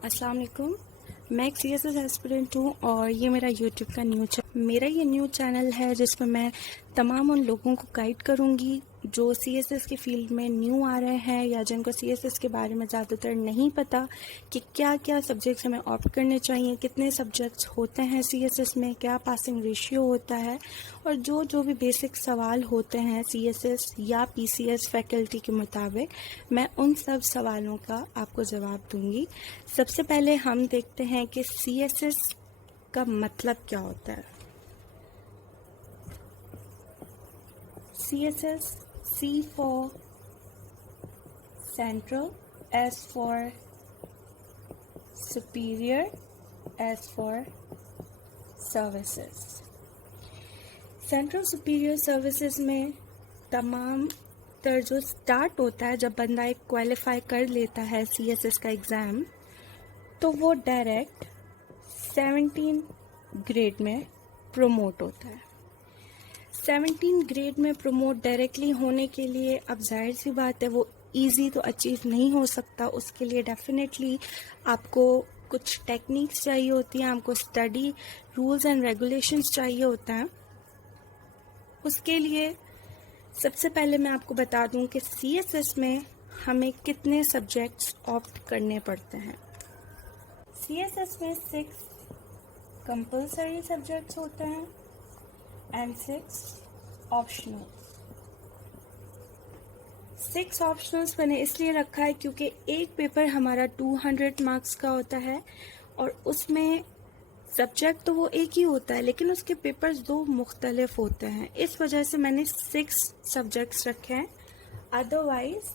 अस्सलाम वालेकुम। मैं एक CSS एस्पिरेंट हूँ और ये मेरा यूट्यूब का न्यू चैनल है जिसमें मैं तमाम उन लोगों को गाइड करूँगी जो CSS के फील्ड में न्यू आ रहे हैं या जिनको CSS के बारे में ज़्यादातर नहीं पता कि क्या क्या सब्जेक्ट्स हमें ऑप्ट करने चाहिए, कितने सब्जेक्ट्स होते हैं CSS में, क्या पासिंग रेशियो होता है और जो भी बेसिक सवाल होते हैं CSS या PCS फैकल्टी के मुताबिक मैं उन सब सवालों का आपको जवाब दूंगी। सबसे पहले हम देखते हैं कि CSS का मतलब क्या होता है। CSS, C for Central, S for Superior, S for Services। Central superior services में तमाम तर जो स्टार्ट होता है जब बंदा एक क्वालिफाई कर लेता है CSS का एग्ज़ाम, तो वो डायरेक्ट 17 ग्रेड में प्रमोट होता है। 17 ग्रेड में प्रमोट डायरेक्टली होने के लिए अब जाहिर सी बात है वो इजी तो अचीव नहीं हो सकता। उसके लिए डेफिनेटली आपको कुछ टेक्निक्स चाहिए होती हैं, आपको स्टडी रूल्स एंड रेगुलेशंस चाहिए होता है। उसके लिए सबसे पहले मैं आपको बता दूं कि CSS में हमें कितने सब्जेक्ट्स ऑप्ट करने पड़ते हैं। CSS में 6 कंपलसरी सब्जेक्ट्स होते हैं एंड 6 ऑप्शनल। 6 ऑप्शनल्स मैंने इसलिए रखा है क्योंकि एक पेपर हमारा 200 मार्क्स का होता है और उसमें सब्जेक्ट तो वो एक ही होता है लेकिन उसके पेपर्स 2 मुख्तलिफ होते हैं। इस वजह से मैंने 6 सब्जेक्ट्स रखे हैं। अदरवाइज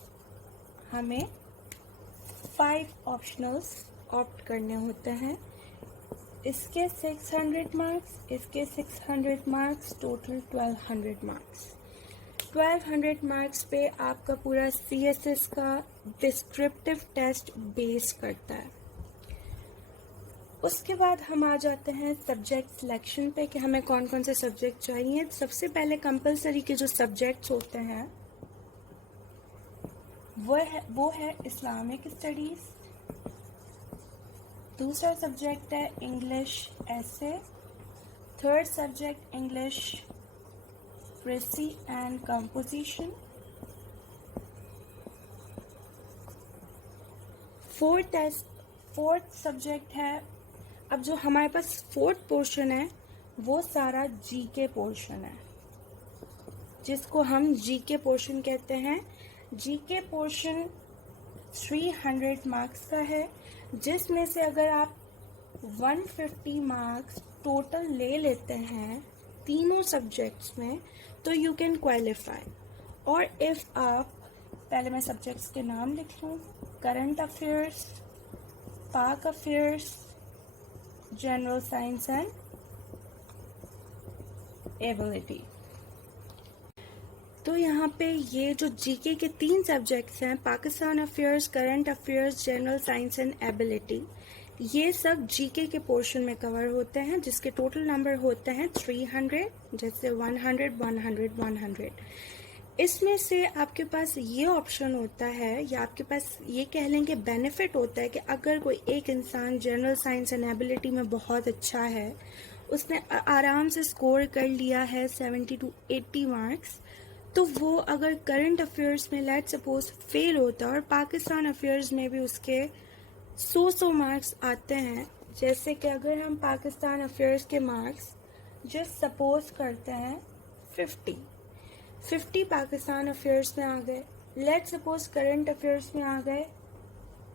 हमें 5 ऑप्शनल्स ऑप्ट करने होते हैं। इसके 600 मार्क्स, इसके 600 मार्क्स, टोटल 1200 मार्क्स। 1200 मार्क्स पे आपका पूरा CSS का डिस्क्रिप्टिव टेस्ट बेस करता है। उसके बाद हम आ जाते हैं सब्जेक्ट सिलेक्शन पे कि हमें कौन कौन से सब्जेक्ट चाहिए। सबसे पहले कंपलसरी के जो सब्जेक्ट्स होते हैं वो है इस्लामिक स्टडीज़। दूसरा सब्जेक्ट है English essay. Third subject English precis and composition. Fourth subject है, अब जो हमारे पास फोर्थ पोर्शन है वो सारा जीके पोर्शन है जिसको हम जीके पोर्शन कहते हैं। जीके पोर्शन 300 मार्क्स का है जिसमें से अगर आप 150 मार्क्स टोटल ले लेते हैं तीनों सब्जेक्ट्स में तो यू कैन क्वालिफाई। और इफ़ आप, पहले मैं सब्जेक्ट्स के नाम लिख लूँ, करंट अफेयर्स, पाक affairs, general science and ability. तो यहाँ पे ये जो जीके के 3 सब्जेक्ट्स हैं, Pakistan affairs, current affairs, general science and ability, ये सब जीके के पोर्शन में कवर होते हैं जिसके टोटल नंबर होते हैं 300, जैसे 100, 100, 100। इसमें से आपके पास ये ऑप्शन होता है या आपके पास ये कह लें कि बेनिफिट होता है कि अगर कोई एक इंसान जनरल साइंस एंड एबिलिटी में बहुत अच्छा है, उसने आराम से स्कोर कर लिया है 70 to 80 मार्क्स, तो वो अगर करंट अफेयर्स में लेट सपोज फेल होता है और पाकिस्तान अफेयर्स में भी उसके 100 मार्क्स आते हैं, जैसे कि अगर हम पाकिस्तान अफेयर्स के मार्क्स जस्ट सपोज करते हैं 50 पाकिस्तान अफेयर्स में आ गए, लेट सपोज करंट अफेयर्स में आ गए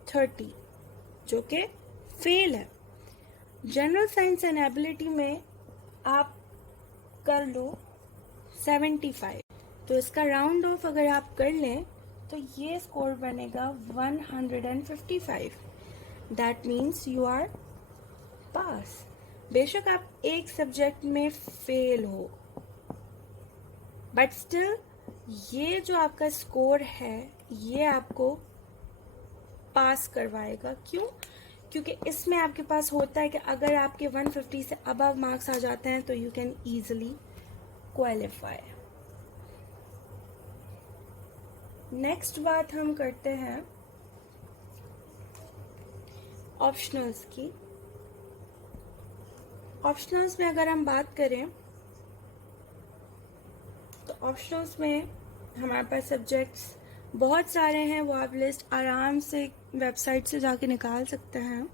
30 जो कि फेल है। जनरल साइंस एंड एबिलिटी में आप कर लो 75, तो इसका राउंड ऑफ अगर आप कर लें तो ये स्कोर बनेगा 155। दैट मीन्स यू आर पास। बेशक आप एक सब्जेक्ट में फेल हो बट स्टिल ये जो आपका स्कोर है ये आपको पास करवाएगा। क्यों? क्योंकि इसमें आपके पास होता है कि अगर आपके 150 से अबव मार्क्स आ जाते हैं तो you can easily qualify. Next बात हम करते हैं ऑप्शनल्स की। ऑप्शनल्स में अगर हम बात करें तो ऑप्शनल्स में हमारे पास सब्जेक्ट्स बहुत सारे हैं, वो आप लिस्ट आराम से वेबसाइट से जाके निकाल सकते हैं।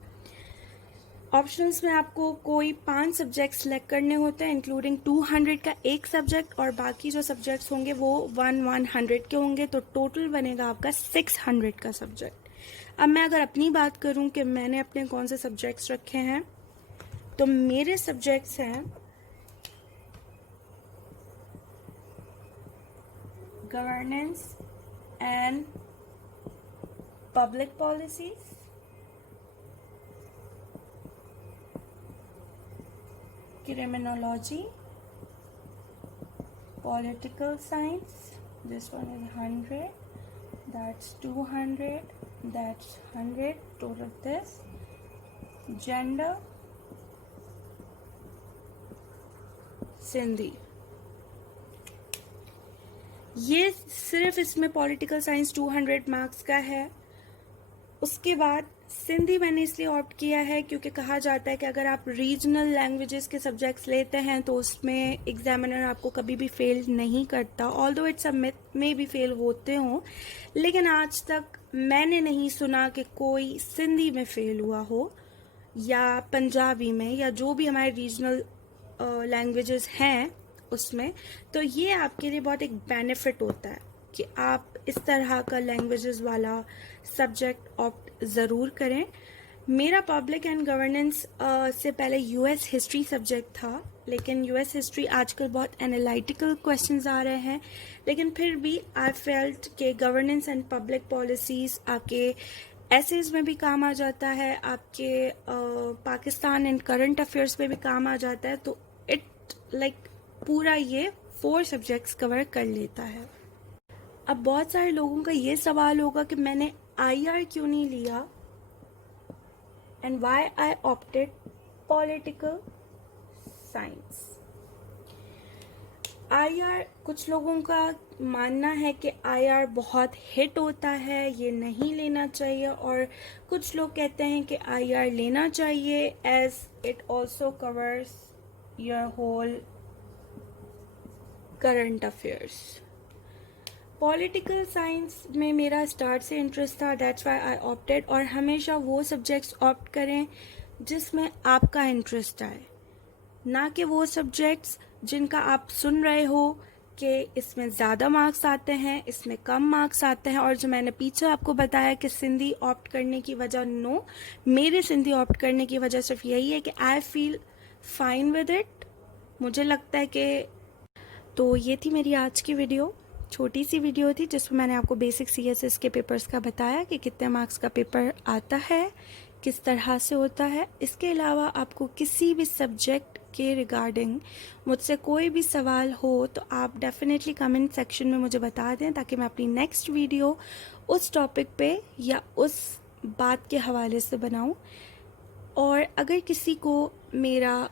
ऑप्शनल्स में आपको कोई 5 सब्जेक्ट सेलेक्ट करने होते हैं, इंक्लूडिंग 200 का एक सब्जेक्ट, और बाकी जो सब्जेक्ट्स होंगे वो 100 के होंगे, तो टोटल बनेगा आपका 600 का सब्जेक्ट। अब मैं अगर अपनी बात करूं कि मैंने अपने कौन से सब्जेक्ट्स रखे हैं, तो मेरे सब्जेक्ट्स हैं governance and public policies, criminology, political science, this one is 100, that's 200, that's 100, total this, gender, Sindhi. ये सिर्फ इसमें पॉलिटिकल साइंस 200 मार्क्स का है। उसके बाद सिंधी मैंने इसलिए ऑप्ट किया है क्योंकि कहा जाता है कि अगर आप रीजनल लैंग्वेजेस के सब्जेक्ट्स लेते हैं तो उसमें एग्जामिनर आपको कभी भी फेल नहीं करता, ऑल्दो इट्स अ मिथ, में भी फेल होते हों, लेकिन आज तक मैंने नहीं सुना कि कोई सिंधी में फेल हुआ हो या पंजाबी में या जो भी हमारे रीजनल लैंग्वेजेस हैं उसमें। तो ये आपके लिए बहुत एक बेनिफिट होता है कि आप इस तरह का लैंग्वेजेस वाला सब्जेक्ट ऑप्ट ज़रूर करें। मेरा पब्लिक एंड गवर्नेंस से पहले यूएस हिस्ट्री सब्जेक्ट था, लेकिन यूएस हिस्ट्री आजकल बहुत एनालिटिकल क्वेश्चंस आ रहे हैं, लेकिन फिर भी आई फेल्ट के गवर्नेंस एंड पब्लिक पॉलिसीज़ आपके एसेज में भी काम आ जाता है, आपके पाकिस्तान एंड करंट अफेयर्स में भी काम आ जाता है, तो इट लाइक पूरा ये 4 सब्जेक्ट्स कवर कर लेता है। अब बहुत सारे लोगों का ये सवाल होगा कि मैंने आईआर क्यों नहीं लिया and why I opted political science. IR, कुछ लोगों का मानना है कि आईआर बहुत हिट होता है, ये नहीं लेना चाहिए, और कुछ लोग कहते हैं कि आईआर लेना चाहिए as it also covers your whole current affairs. Political science में मेरा स्टार्ट से इंटरेस्ट था, दैट्स व्हाई आई ऑप्टेड, और हमेशा वो सब्जेक्ट्स ऑप्ट करें जिसमें आपका इंटरेस्ट आए, ना कि वो सब्जेक्ट्स जिनका आप सुन रहे हो कि इसमें ज़्यादा मार्क्स आते हैं, इसमें कम मार्क्स आते हैं। और जो मैंने पीछे आपको बताया कि सिंधी ऑप्ट करने की वजह, नो, मेरे सिंधी ऑप्ट करने की वजह सिर्फ यही है कि I feel fine with it. मुझे लगता है कि तो ये थी मेरी आज की वीडियो, छोटी सी वीडियो थी जिसमें मैंने आपको बेसिक सीएसएस के पेपर्स का बताया कि कितने मार्क्स का पेपर आता है, किस तरह से होता है। इसके अलावा आपको किसी भी सब्जेक्ट के रिगार्डिंग मुझसे कोई भी सवाल हो तो आप डेफिनेटली कमेंट सेक्शन में मुझे बता दें, ताकि मैं अपनी नेक्स्ट वीडियो उस टॉपिक पे या उस बात के हवाले से बनाऊं। और अगर किसी को मेरा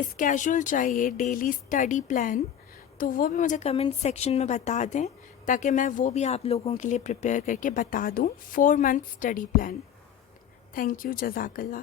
स्केड्यूल चाहिए, डेली स्टडी प्लान, तो वो भी मुझे कमेंट सेक्शन में बता दें, ताकि मैं वो भी आप लोगों के लिए प्रिपेयर करके बता दूं 4 month study plan. Thank you, जज़ाकल्लाह।